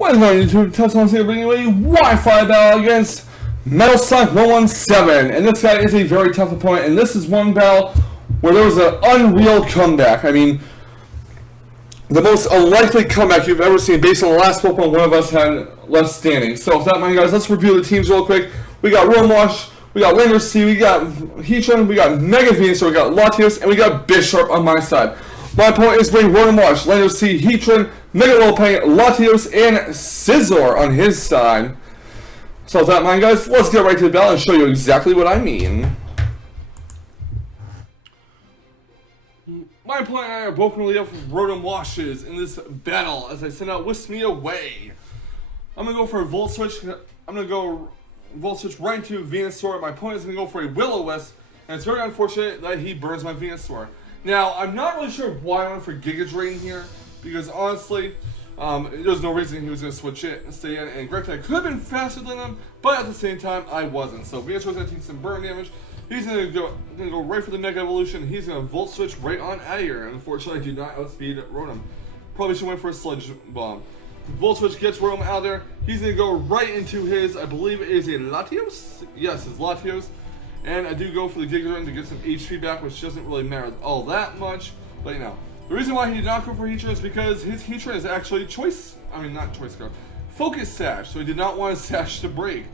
What is going on YouTube? Metalsonic here bringing you a Wi-Fi battle against Metalsonic117. And this guy is a very tough opponent. And this is one battle where there was an unreal comeback. I mean, the most unlikely comeback you've ever seen based on the last Pokemon one of us had left standing. So with that in mind, guys, let's review the teams real quick. We got Wash, we got Landorus T, we got Heatran, we got Mega Venusaur, we got Latios, and we got Bisharp on my side. My opponent is bringing Wash, Landorus T, Heatran, Mega Lopunny, Latios, and Scizor on his side. So with that in mind, guys, let's get right to the battle and show you exactly what I mean. My opponent and I are both going to lead off with Washes in this battle as I send out Whisk Me Away. I'm going to go for a Volt Switch. I'm going to go Volt Switch right into Venusaur. My opponent is going to go for a Will-O-Wisp, and it's very unfortunate that he burns my Venusaur. Now, I'm not really sure why I went for Giga Drain here, because honestly, there's no reason he was going to switch it and stay in, and granted, I could have been faster than him, but at the same time, I wasn't. So Venusaur's going to take some burn damage. He's going to go right for the Mega Evolution. He's going to Volt Switch right on out of here. Unfortunately, I do not outspeed Rotom. Probably should went for a Sludge Bomb. Volt Switch gets Rotom out of there. He's going to go right into his, I believe it is a Latios? Yes, it's Latios. And I do go for the Giga Drain to get some HP back, which doesn't really matter all that much. But you know, the reason why he did not go for Heatran is because his Heatran is actually Focus Sash. So he did not want his Sash to break.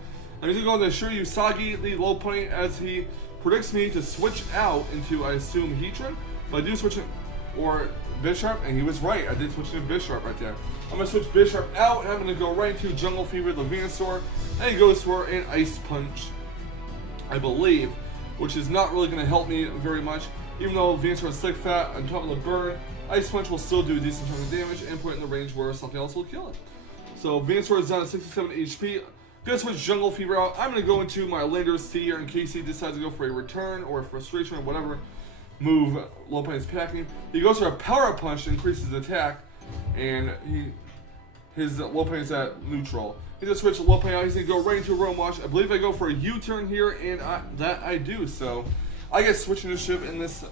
I'm just going to assure you Sagi the Lopunny as he predicts me to switch out into, I assume, Heatran. But I do switch it, or Bisharp, and he was right. I did switch into Bisharp right there. I'm going to switch Bisharp out, and I'm going to go right into Jungle Fever, the Venusaur, and he goes for an Ice Punch, I believe, which is not really going to help me very much. Even though Venusaur is Slick Fat on top of the burn, Ice Punch will still do a decent amount of damage and put it in the range where something else will kill it. So Venusaur is down at 67 HP. Gonna switch Jungle Fever out. I'm gonna go into my Landorus T here in case he decides to go for a Return or a Frustration or whatever move Lopunny is packing. He goes for a Power Punch to increase his attack, and his Lopunny is at neutral. He's gonna switch Lopunny out. He's gonna go right into Wash. I believe I go for a U-turn here, and that I do. So I get switching the ship in this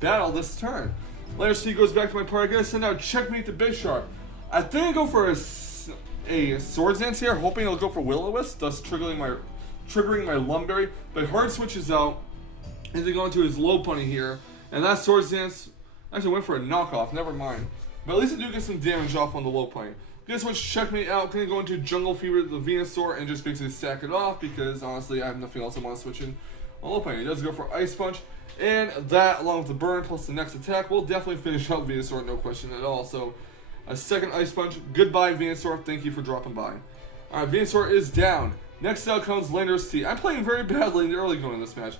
battle this turn. Landorus T goes back to my party. I'm gonna send out Checkmate to Bisharp. I think I go for a Swords Dance here, hoping it'll go for Will-O-Wisp, thus triggering my Lumberry. But Hard switches out. He's gonna go into his Lopunny here, and that Swords Dance actually went for a knockoff. Never mind. But at least I do get some damage off on the Lopunny. Gonna switch Checkmate out. Gonna go into Jungle Fever, the Venusaur, and just basically stack it off because honestly I have nothing else I want to switch in on Lopunny. He does go for Ice Punch, and that along with the burn plus the next attack will definitely finish out Venusaur, no question at all. So a second Ice Punch. Goodbye, Venusaur. Thank you for dropping by. Alright, Venusaur is down. Next out comes Landorus T. I'm playing very badly in the early going in this match.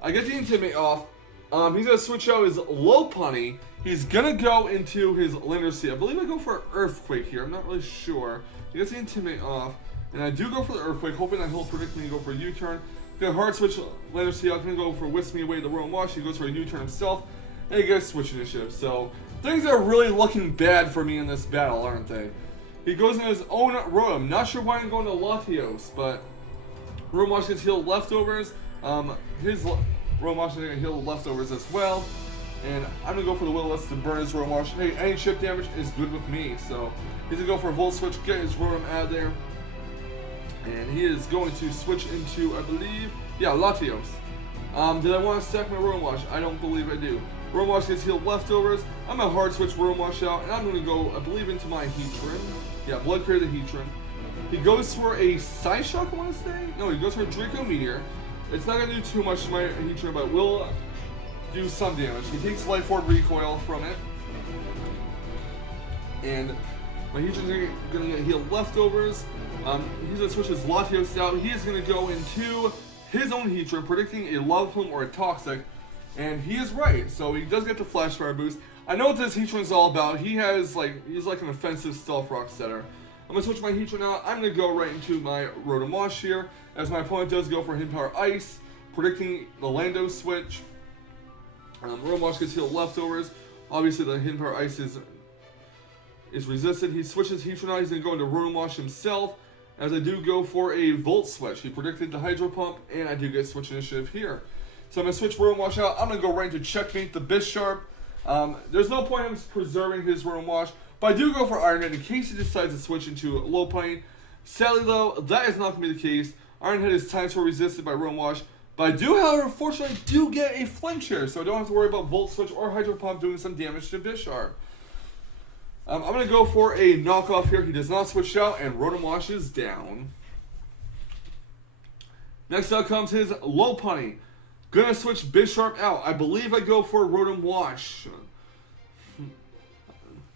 I get the Intimidate off. He's going to switch out his Lopunny. He's going to go into his Landorus T. I believe I go for Earthquake here. I'm not really sure. He gets the Intimidate off. And I do go for the Earthquake, hoping that he'll predict me and go for a U-turn. Going to hard switch Landorus T. I'm going to go for Whisk Me Away to Wash. He goes for a U-turn himself. And he gets switch initiative. So things are really looking bad for me in this battle, aren't they? He goes in his own Rotom. Not sure why I'm going to Latios, but Wash gets healed leftovers. His Wash is going to heal leftovers as well. And I'm going to go for the Will-O-Wisp to burn his Wash. Hey, any chip damage is good with me. So he's going to go for a Volt Switch, get his Rotom out of there. And he is going to switch into, I believe, yeah, Latios. Did I want to stack my Wash? I don't believe I do. Wash gets healed leftovers. I'm going to hard switch Wash out, and I'm going to go, I believe, into my Heatran. Yeah, Blood Crater the Heatran. He goes for a Psyshock, I want to say? No, he goes for a Draco Meteor. It's not going to do too much to my Heatran, but it will do some damage. He takes Life Orb Recoil from it. And my Heatran's going to get healed leftovers. He's going to switch his Latios out. He is going to go into his own Heatran, predicting a Lava Plume or a Toxic. And he is right, so he does get the Flash Fire boost. I know what this Heatran is all about. He's like an offensive Stealth Rock setter. I'm going to switch my Heatran out. I'm going to go right into my Wash here, as my opponent does go for Hidden Power Ice, predicting the Lando switch. Wash gets healed leftovers. Obviously, the Hidden Power Ice is resisted. He switches Heatran out. He's going to go into Wash himself, as I do go for a Volt Switch. He predicted the Hydro Pump, and I do get Switch Initiative here. So I'm going to switch Wash out. I'm going to go right into Checkmate the Bisharp. There's no point in preserving his Wash, but But I do go for Iron Head in case he decides to switch into Lopunny. Sadly though, that is not going to be the case. Iron Head is Time Sword resisted by Room Wash. But I do, however, unfortunately, get a flinch here, so I don't have to worry about Volt Switch or Hydro Pump doing some damage to Bisharp. I'm going to go for a knockoff here. He does not switch out, and Rotom Wash is down. Next up comes his Lopunny. Gonna switch Bisharp out. I believe I go for Rotom Wash.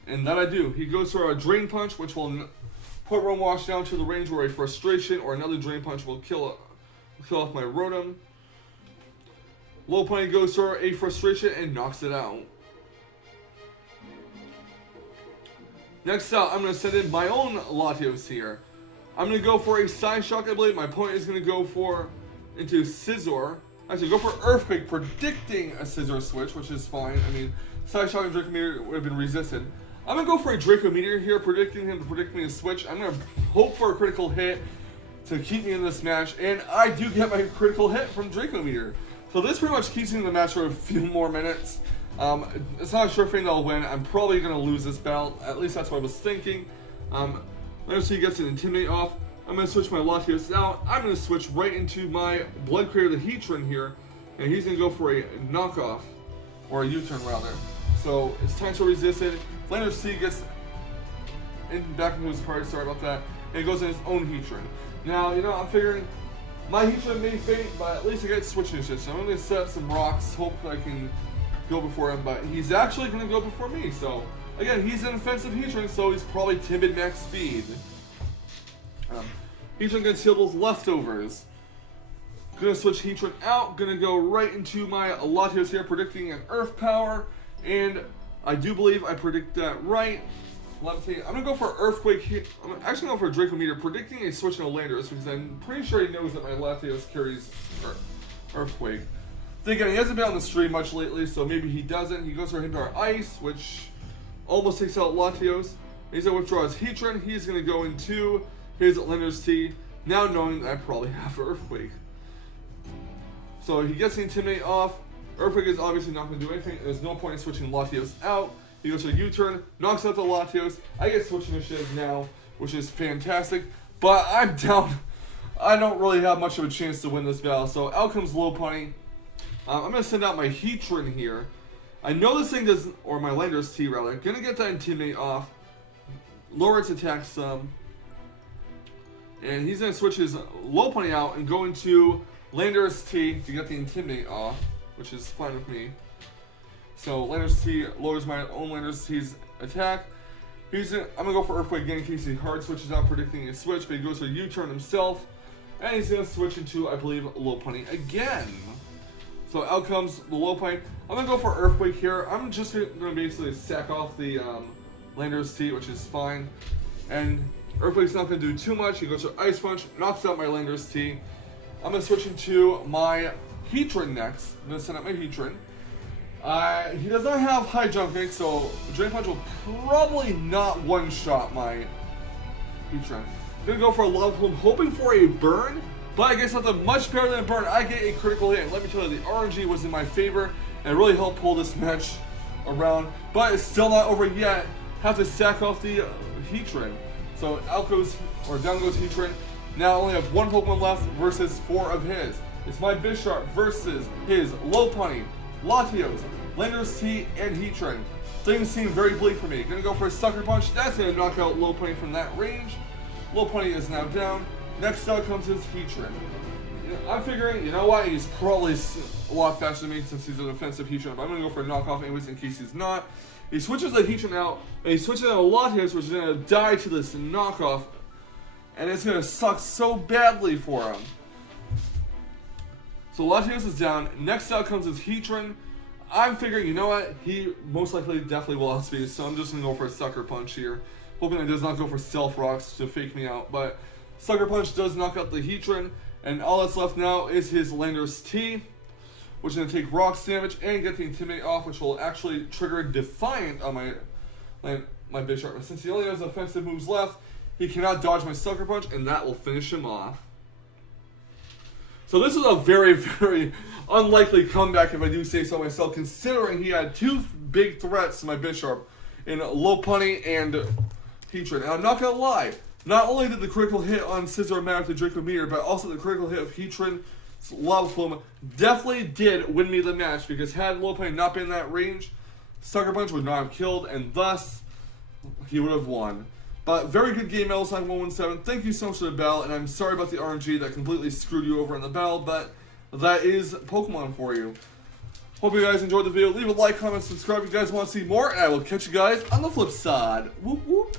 And that I do. He goes for a Drain Punch, which will put Rotom Wash down to the range where a Frustration or another Drain Punch will kill off my Rotom. Lopunny goes for a Frustration and knocks it out. Next up, I'm going to send in my own Latios here. I'm going to go for a Side Shock, I believe. My opponent is going to go for into Scizor. Actually, go for Earthquake, predicting a Scizor switch, which is fine. I mean, Side Shock and Draco Meteor would have been resisted. I'm going to go for a Draco Meteor here, predicting him to predict me a switch. I'm going to hope for a critical hit to keep me in this match, and I do get my critical hit from Draco Meteor. So this pretty much keeps me in the match for a few more minutes. It's not a sure thing that I'll win. I'm probably going to lose this battle. At least that's what I was thinking. Let's see, he gets an Intimidate off. I'm going to switch my Latios out. I'm going to switch right into my Blood Creator, the Heatran here, and he's going to go for a knockoff, or a U-turn rather. So it's Time Sword resisted. Landorus T gets back into his card, sorry about that, and he goes in his own Heatran. Now, you know, I'm figuring my Heatran may faint, but at least I get switching shit. So I'm going to set up some rocks, hope I can go before him, but he's actually going to go before me. So, again, he's an offensive Heatran, so he's probably timid max speed. Heatran gets healed with leftovers. Gonna switch Heatran out, gonna go right into my Latios here, predicting an Earth Power, and I do believe I predict that right. I'm gonna go for Earthquake here. I'm actually going for a Draco Meteor, predicting a switch in a Landorus because I'm pretty sure he knows that my Latios carries Earthquake. Then again, he hasn't been on the stream much lately, so maybe he doesn't. He goes for Hindar Ice, which almost takes out Latios. He's gonna withdraw his Heatran. He's gonna go into his Landorus T, now knowing that I probably have Earthquake. So he gets the Intimidate off. Earthquake is obviously not going to do anything. There's no point in switching Latios out. He goes to a U-turn, knocks out the Latios. I get switching initiative now, which is fantastic. But I'm down. I don't really have much of a chance to win this battle. So out comes Lopunny. I'm going to send out my Heatran here. I know this thing doesn't, or my Landorus T rather. Going to get that Intimidate off. Lower its attack some. And he's going to switch his Lopunny out and go into Landorus T to get the Intimidate off, which is fine with me. So Landorus T lowers my own Landorus T's attack. I'm going to go for Earthquake again in case he hard switches out, predicting a switch, but he goes for a U-turn himself. And he's going to switch into, I believe, Lopunny again. So out comes the Lopunny. I'm going to go for Earthquake here. I'm just going to basically sack off the Landorus T, which is fine. And Earthquake's not going to do too much. He goes for Ice Punch, knocks out my Landorus T. I'm going to switch into my Heatran next. I'm going to send out my Heatran. He does not have high jump kick, so Drain Punch will probably not one-shot my Heatran. I'm going to go for a Lava Plume, hoping for a burn, but I get something much better than a burn. I get a critical hit, and let me tell you, the RNG was in my favor, and it really helped pull this match around, but it's still not over yet. Have to sack off the Heatran. So out goes, or down goes Heatran. Now I only have one Pokemon left versus 4 of his. It's my Bisharp versus his Lopunny, Latios, Landorus T, and Heatran. Things seem very bleak for me. Gonna go for a Sucker Punch. That's gonna knock out Lopunny from that range. Lopunny is now down. Next up comes his Heatran. I'm figuring, you know what, he's probably a lot faster than me since he's an offensive Heatran, but I'm gonna go for a knockoff anyways in case he's not. He switches the Heatran out, and he switches out a Latios, which is gonna die to this knockoff, and it's gonna suck so badly for him. So Latios is down. Next out comes his Heatran. I'm figuring, you know what, he most likely definitely will outspeed, so I'm just gonna go for a Sucker Punch here, hoping it does not go for Stealth Rocks to fake me out. But Sucker Punch does knock out the Heatran, and all that's left now is his Landorus T, which is going to take Rocks damage and get the Intimidate off, which will actually trigger Defiant on my Bisharp. But since he only has offensive moves left, he cannot dodge my Sucker Punch, and that will finish him off. So this is a very, very unlikely comeback, if I do say so myself, considering he had 2 big threats to my Bisharp in Lopunny and Heatran. And I'm not gonna lie, not only did the critical hit on Scizor matter to Draco Meteor, but also the critical hit of Heatran's Lava Plume definitely did win me the match, because had Lopunny not been in that range, Sucker Punch would not have killed, and thus he would have won. But very good game, Metalsonic117. Thank you so much for the battle, and I'm sorry about the RNG that completely screwed you over in the battle, but that is Pokemon for you. Hope you guys enjoyed the video. Leave a like, comment, subscribe if you guys want to see more, and I will catch you guys on the flip side. Whoop whoop.